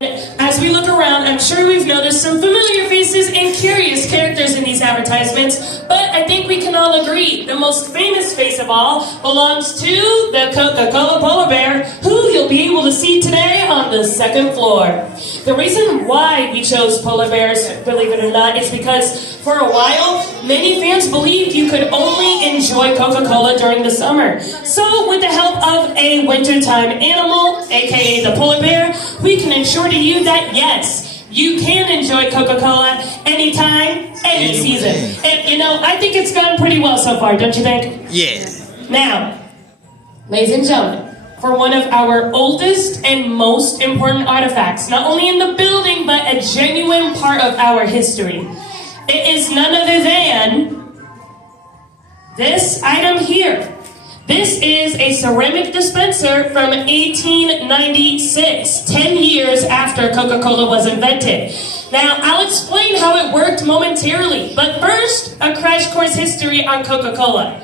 As we look around, I'm sure we've noticed some familiar faces and curious characters in these advertisements, but I think we can all agree the most famous face of all belongs to the Coca-Cola polar bear, who you'll be able to see today on the second floor. The reason why we chose polar bears, believe it or not, is because for a while, many fans believed you could only enjoy Coca-Cola during the summer. So with the help of a wintertime animal, aka the polar bear, we can ensure to you that yes, you can enjoy Coca-Cola anytime, any season. And you know, I think it's gone pretty well so far, don't you think? Yeah. Now, ladies and gentlemen, for one of our oldest and most important artifacts, not only in the building, but a genuine part of our history. It is none other than this item here. This is a ceramic dispenser from 1896, 10 years after Coca-Cola was invented. Now, I'll explain how it worked momentarily, but first, a crash course history on Coca-Cola.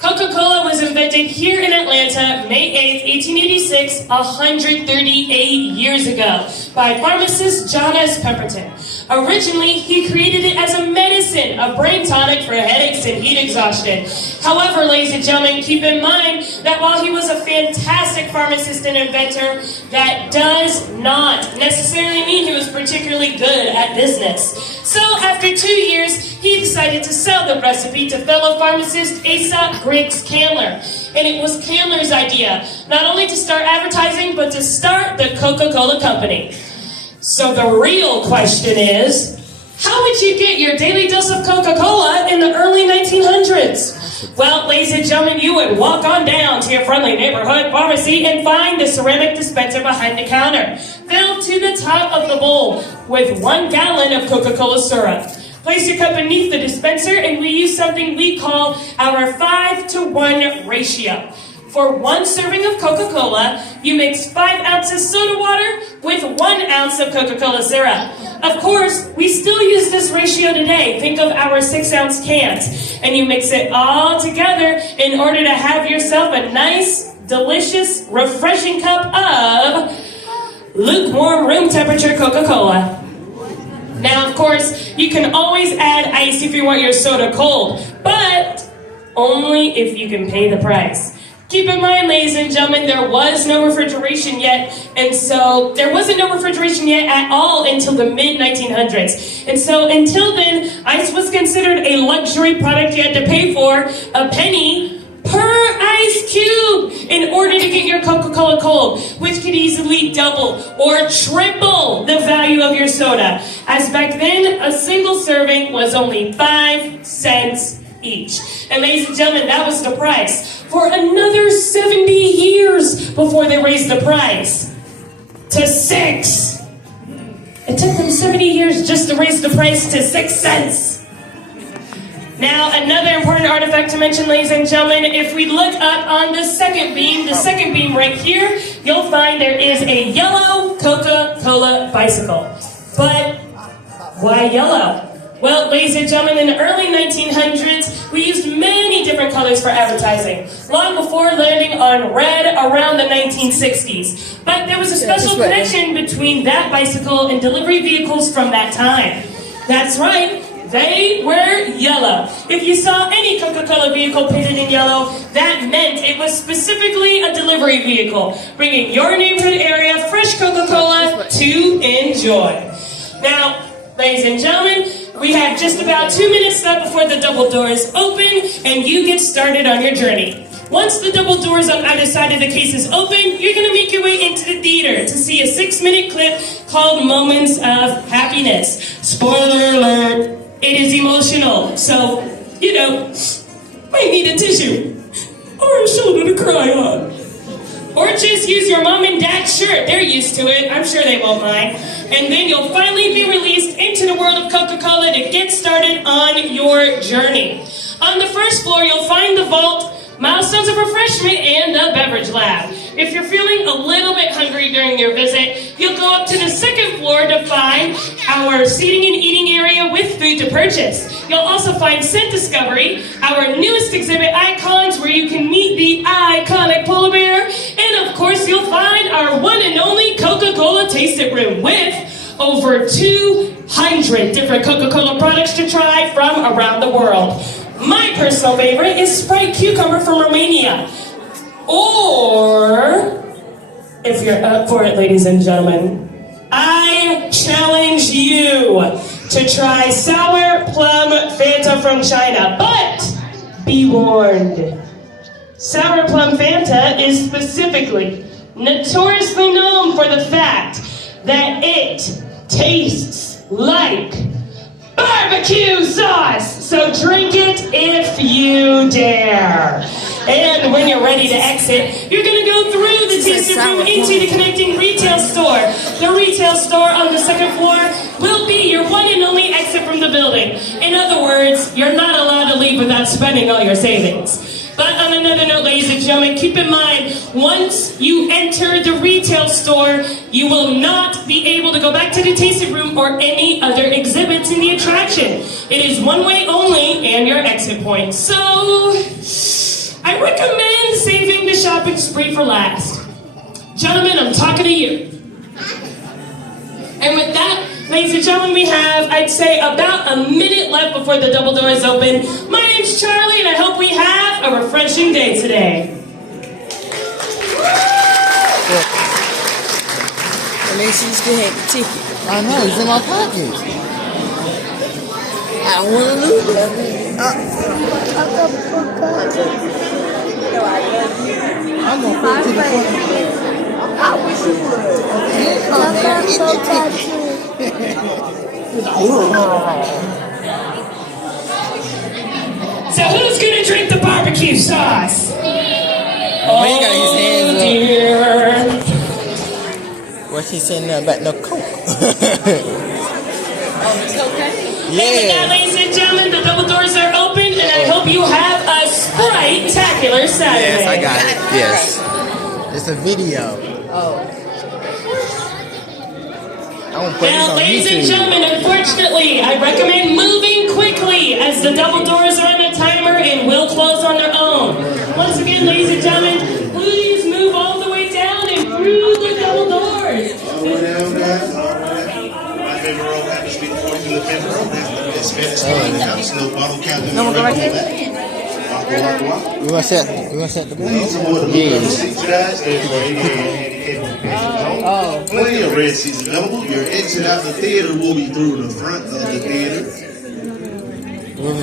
Coca-Cola was invented here in Atlanta, May 8th, 1886, 138 years ago, by pharmacist John S. Pemberton. Originally, he created it as a medicine, a brain tonic for headaches and heat exhaustion. However, ladies and gentlemen, keep in mind that while he was a fantastic pharmacist and inventor, that does not necessarily mean he was particularly good at business. So after 2 years, he decided to sell the recipe to fellow pharmacist Asa Griggs Candler. And it was Candler's idea, not only to start advertising, but to start the Coca-Cola Company. So the real question is, how would you get your daily dose of Coca-Cola in the early 1900s? Well, ladies and gentlemen, you would walk on down to your friendly neighborhood pharmacy and find the ceramic dispenser behind the counter, filled to the top of the bowl with 1 gallon of Coca-Cola syrup. Place your cup beneath the dispenser and we use something we call our 5-to-1 ratio. For 1 serving of Coca-Cola, you mix 5 ounces soda water with 1 ounce of Coca-Cola syrup. Of course, we still use this ratio today. Think of our 6-ounce cans. And you mix it all together in order to have yourself a nice, delicious, refreshing cup of lukewarm room temperature Coca-Cola. Now, of course, you can always add ice if you want your soda cold, but only if you can pay the price. Keep in mind, ladies and gentlemen, there was no refrigeration yet, and so there wasn't no refrigeration yet at all until the mid-1900s. And so until then, ice was considered a luxury product you had to pay for a penny per ice cube in order to get your Coca-Cola cold, which could easily double or triple the value of your soda, as back then a single serving was only 5 cents each. And ladies and gentlemen, that was the price for another 70 years before they raised the price to 6. It took them 70 years just to raise the price to 6 cents. Now, another important artifact to mention, ladies and gentlemen, if we look up on the second beam right here, you'll find there is a yellow Coca-Cola bicycle. But why yellow? Well, ladies and gentlemen, in the early 1900s, we used many different colors for advertising, long before landing on red around the 1960s. But there was a special connection between that bicycle and delivery vehicles from that time. That's right. They were yellow. If you saw any Coca-Cola vehicle painted in yellow, that meant it was specifically a delivery vehicle, bringing your neighborhood area fresh Coca-Cola to enjoy. Now, ladies and gentlemen, we have just about 2 minutes left before the double doors open, and you get started on your journey. Once the double doors on either side of the case is open, you're going to make your way into the theater to see a 6-minute clip called Moments of Happiness. Spoiler alert. It is emotional, so, you know, might need a tissue or a shoulder to cry on. Or just use your mom and dad's shirt. They're used to it. I'm sure they won't mind. And then you'll finally be released into the world of Coca-Cola to get started on your journey. On the first floor, you'll find the vault, milestones of refreshment, and the beverage lab. If you're feeling a little bit hungry during your visit, you'll go up to the second floor to find our seating and eating area with food to purchase. You'll also find Scent Discovery, our newest exhibit icons where you can meet the iconic polar bear, and of course, you'll find our one and only Coca-Cola Tasting Room with over 200 different Coca-Cola products to try from around the world. My personal favorite is Sprite Cucumber from Romania. Or, if you're up for it, ladies and gentlemen, I challenge you to try Sour Plum Fanta from China. But be warned, Sour Plum Fanta is specifically notoriously known for the fact that it tastes like barbecue sauce. So drink it if you dare. And when you're ready to exit, you're going to go through the tasting room into the connecting retail store. The retail store on the second floor will be your one and only exit from the building. In other words, you're not allowed to leave without spending all your savings. But on another note, ladies and gentlemen, keep in mind, once you enter the retail store, you will not be able to go back to the tasting room or any other exhibits in the attraction. It is one way only and your exit point. So, I recommend saving the shopping spree for last. Gentlemen, I'm talking to you. And with that, ladies and gentlemen, we have, I'd say, about a minute left before the double doors open. My name's Charlie, and I hope we have a refreshing day today. At least you still had the ticket. I know, it's in my pocket. I don't want to lose it. I'm going to put it to the front. I wish you would. You come there and get your ticket. So who's gonna drink the barbecue sauce? He got his hands up. Dear. What's he saying about no Coke? And with that, ladies and gentlemen, the double doors are open, and I hope you have a Sprite-tacular Saturday. Yes, I got it. Yes. It's a video. Now, ladies and gentlemen, unfortunately, I recommend moving quickly as the double doors are on a timer and will close on their own. Once again, ladies and gentlemen, please move all the way down and through the double doors. All the way down, guys. All right. My favorite roll happens to be the 45th row. That's the best Spanish spelling house. No bottle cap. No, we're going to You want to set the Please avoid the blue seats, guys. There's for ADA and handicapable patients. Plenty of red seats available. Your exit out the theater will be through the front of the theater.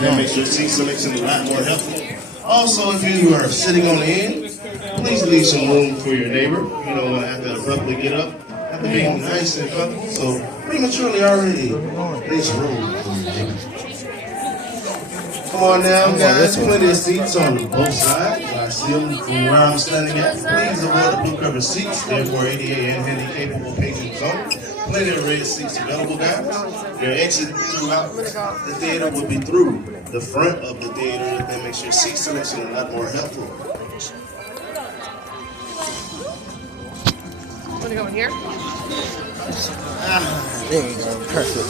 That makes your seat selection a lot more helpful. Also, if you are sitting on the end, please leave some room for your neighbor. You don't want to have to abruptly get up. Have to be nice and comfortable. So prematurely already, leave some room for your neighbor. Come on now, guys. Plenty of seats on both sides. I see them from where I'm standing at. Please avoid the blue covered seats. Therefore, ADA and handicapable patrons only. Plenty of red seats available, guys. Your exit throughout the theater will be through the front of the theater. That makes your seat selection a lot more helpful. Want to go in here? There you go. Perfect.